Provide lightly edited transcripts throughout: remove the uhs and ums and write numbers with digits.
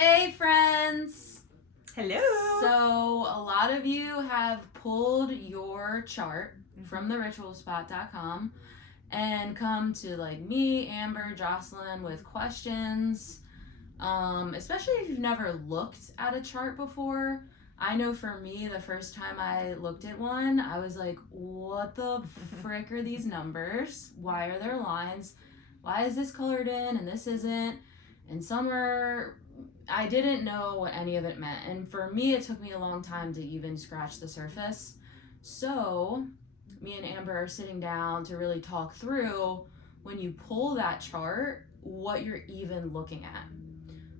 Hey friends! Hello! So a lot of you have pulled your chart from theritualspot.com and come to like me, Amber, Jocelyn with questions. Especially if you've never looked at a chart before. I know for me, the first time I looked at one, I was like, what the frick are these numbers? Why are there lines? Why is this colored in and this isn't? And some are, I didn't know what any of it meant. And for me, it took me a long time to even scratch the surface. So, me and Amber are sitting down to really talk through when you pull that chart, what you're even looking at.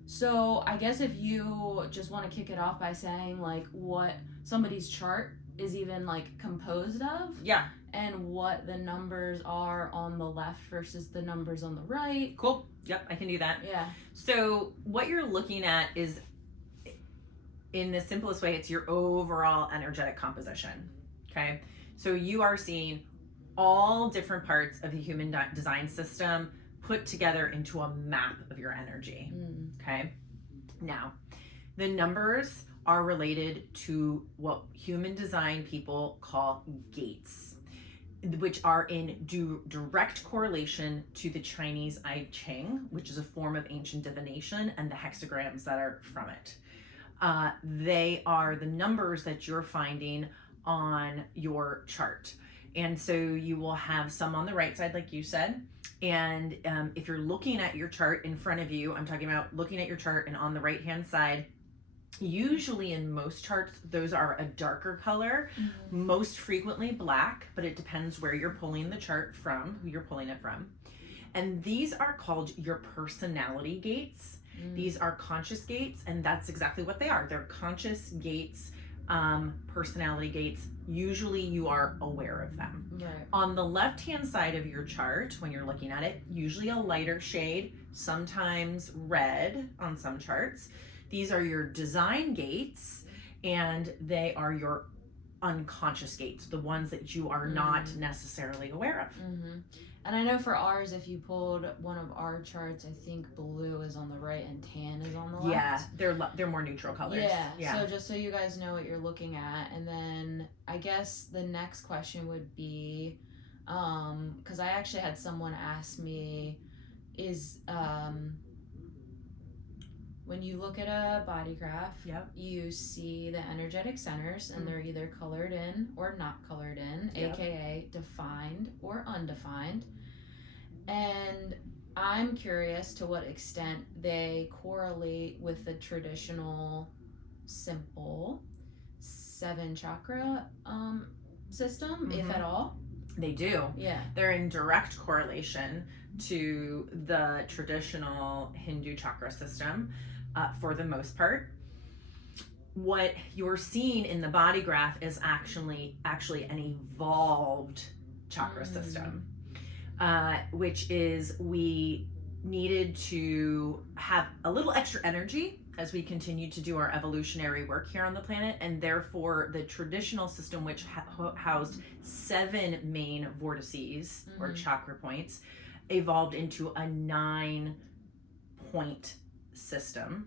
So I guess if you just want to kick it off by saying like what somebody's chart is even like composed of. Yeah. And what the numbers are on the left versus the numbers on the right. Cool. Yep, I can do that. Yeah. So what you're looking at is, in the simplest way, it's your overall energetic composition. Okay. So you are seeing all different parts of the human design system put together into a map of your energy. Okay. Now, the numbers are related to what human design people call gates, which are in direct correlation to the Chinese I Ching, which is a form of ancient divination, and the hexagrams that are from it. They are the numbers that you're finding on your chart. And so you will have some on the right side, like you said. And if you're looking at your chart in front of you, I'm talking about looking at your chart and on the right-hand side, usually in most charts, those are a darker color, most frequently black, but it depends where you're pulling the chart from, who you're pulling it from. And these are called your personality gates. These are conscious gates, and that's exactly what they are. They're conscious gates, personality gates. Usually you are aware of them. Right. On the left-hand side of your chart, when you're looking at it, usually a lighter shade, sometimes red on some charts. These are your design gates, and they are your unconscious gates, the ones that you are not necessarily aware of. And I know for ours, if you pulled one of our charts, I think blue is on the right and tan is on the left. Yeah, they're more neutral colors. Yeah. So just so you guys know what you're looking at, and then I guess the next question would be, because I actually had someone ask me, is when you look at a body graph, you see the energetic centers, and they're either colored in or not colored in, aka defined or undefined. And I'm curious to what extent they correlate with the traditional simple 7 chakra system, if at all. They do. Yeah. They're in direct correlation to the traditional Hindu chakra system. For the most part, what you're seeing in the body graph is actually an evolved chakra system, which is we needed to have a little extra energy as we continue to do our evolutionary work here on the planet, and therefore the traditional system, which housed 7 main vortices or chakra points, evolved into a 9-point system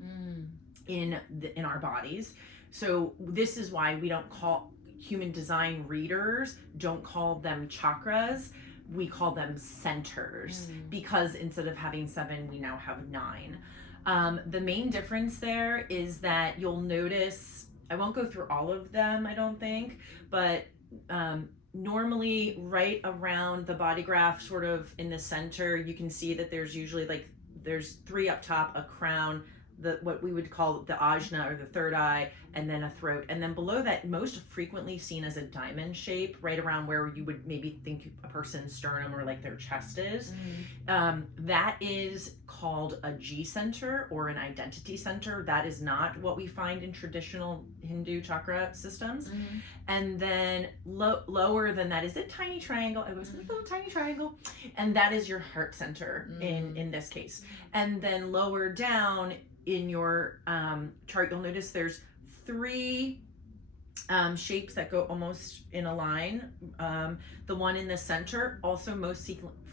in our bodies. So this is why we don't call human design readers, don't call them chakras, we call them centers, because instead of having 7, we now have 9. The main difference there is that you'll notice, I won't go through all of them, I don't think, but normally right around the body graph, sort of in the center, you can see that there's usually there's 3 up top, a crown, what we would call the ajna or the third eye, and then a throat. And then below that, most frequently seen as a diamond shape, right around where you would maybe think a person's sternum or like their chest is. That is called a G center or an identity center. That is not what we find in traditional Hindu chakra systems. And then lower than that is a tiny triangle. It was a little tiny triangle. And that is your heart center in this case. And then lower down in your chart, you'll notice there's 3 shapes that go almost in a line. The one in the center, also most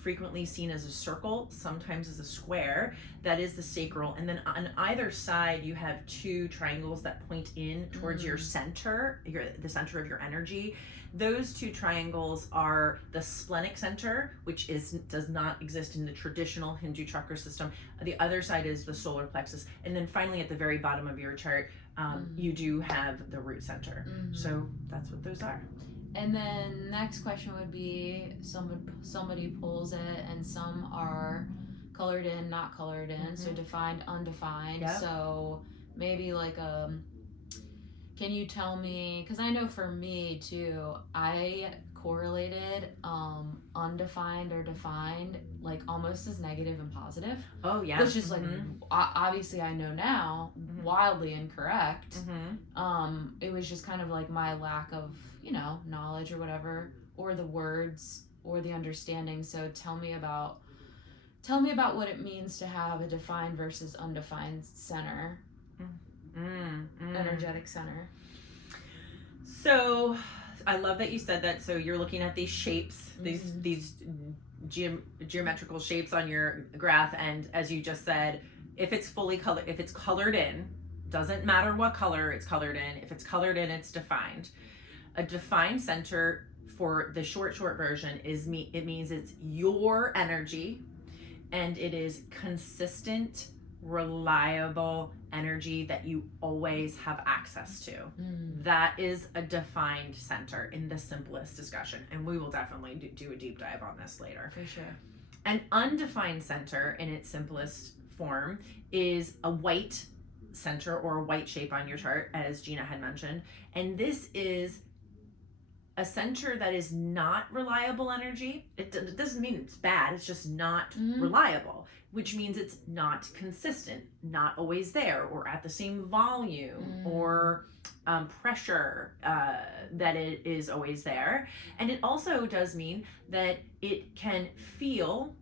frequently seen as a circle, sometimes as a square. That is the sacral. And then on either side, you have two triangles that point in towards your center, the center of your energy. Those two triangles are the splenic center, which does not exist in the traditional Hindu chakra system. The other side is the solar plexus. And then finally, at the very bottom of your chart, you do have the root center. So that's what those are. And then next question would be somebody pulls it and some are colored in, not colored in. So defined, undefined. Yep. So maybe like can you tell me, because I know for me too, I correlated undefined or defined like almost as negative and positive. Oh yeah. Which is like obviously I know now wildly incorrect. It was just kind of like my lack of, you know, knowledge or whatever, or the words or the understanding. So tell me about what it means to have a defined versus undefined center. Energetic center. So I love that you said that. So you're looking at these shapes, these geometrical shapes on your graph, and as you just said, if it's fully colored, if it's colored in, doesn't matter what color it's colored in. If it's colored in, it's defined. A defined center, for the short version, it means it's your energy, and it is consistent, reliable energy that you always have access to. That is a defined center in the simplest discussion, and we will definitely do a deep dive on this later. For sure. An undefined center in its simplest form is a white center or a white shape on your chart, as Gina had mentioned, and this is a center that is not reliable energy. It doesn't mean it's bad, it's just not reliable, which means it's not consistent, not always there, or at the same volume or pressure that it is always there. And it also does mean that it can feel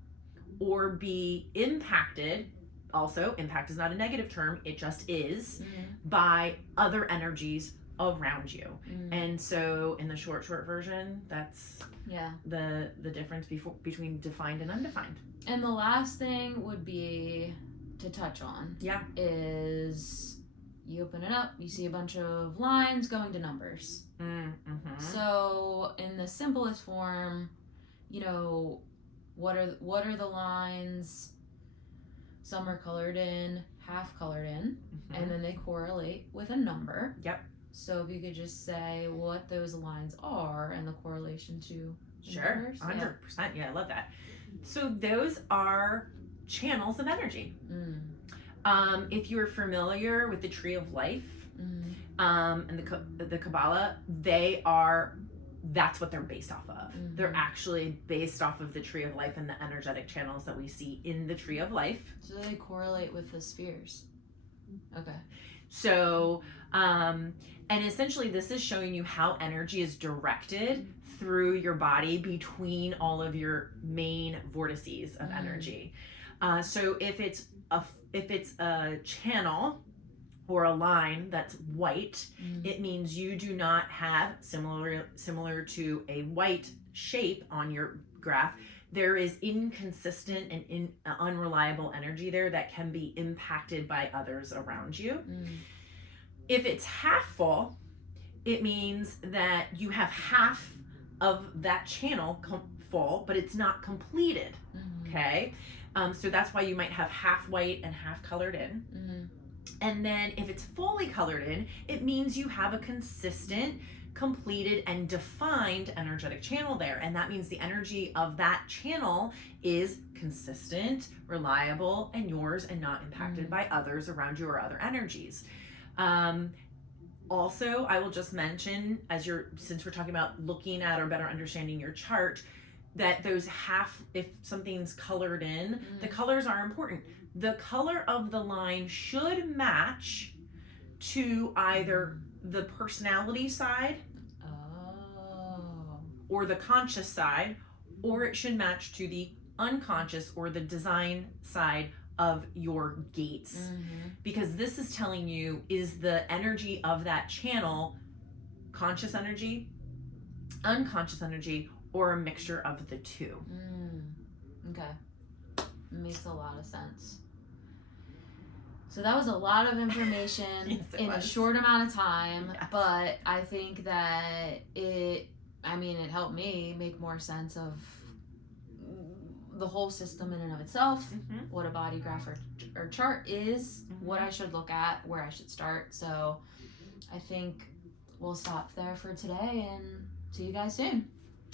or be impacted. Also, impact is not a negative term, it just is, by other energies around you. And so in the short version, that's the difference between defined and undefined. And the last thing would be to touch on is you open it up, you see a bunch of lines going to numbers. So in the simplest form, you know, what are the lines? Some are colored in, half colored in, and then they correlate with a number. So if you could just say what those lines are and the correlation to Sure, 100%. Yeah, I love that. So those are channels of energy. If you're familiar with the Tree of Life and the Kabbalah, that's what they're based off of. They're actually based off of the Tree of Life and the energetic channels that we see in the Tree of Life. So they correlate with the spheres. Okay. So, and essentially this is showing you how energy is directed through your body between all of your main vortices of energy. So if it's a channel or a line that's white, it means you do not have, similar to a white shape on your graph, there is inconsistent and unreliable energy there that can be impacted by others around you. If it's half full, it means that you have half of that channel full, but it's not completed. Okay, so that's why you might have half white and half colored in. And then if it's fully colored in, it means you have a consistent, completed, and defined energetic channel there. And that means the energy of that channel is consistent, reliable, and yours, and not impacted by others around you or other energies. Also, I will just mention, since we're talking about looking at or better understanding your chart, that those if something's colored in, the colors are important. The color of the line should match to either the personality side or the conscious side, or it should match to the unconscious or the design side of your gates. Because this is telling you, is the energy of that channel conscious energy, unconscious energy, or a mixture of the two. Okay. Makes a lot of sense. So that was a lot of information Yes, it in a was. short amount of time, Yes. but I think that it helped me make more sense of the whole system in and of itself, what a body graph or chart is, what I should look at, where I should start. So I think we'll stop there for today and see you guys soon.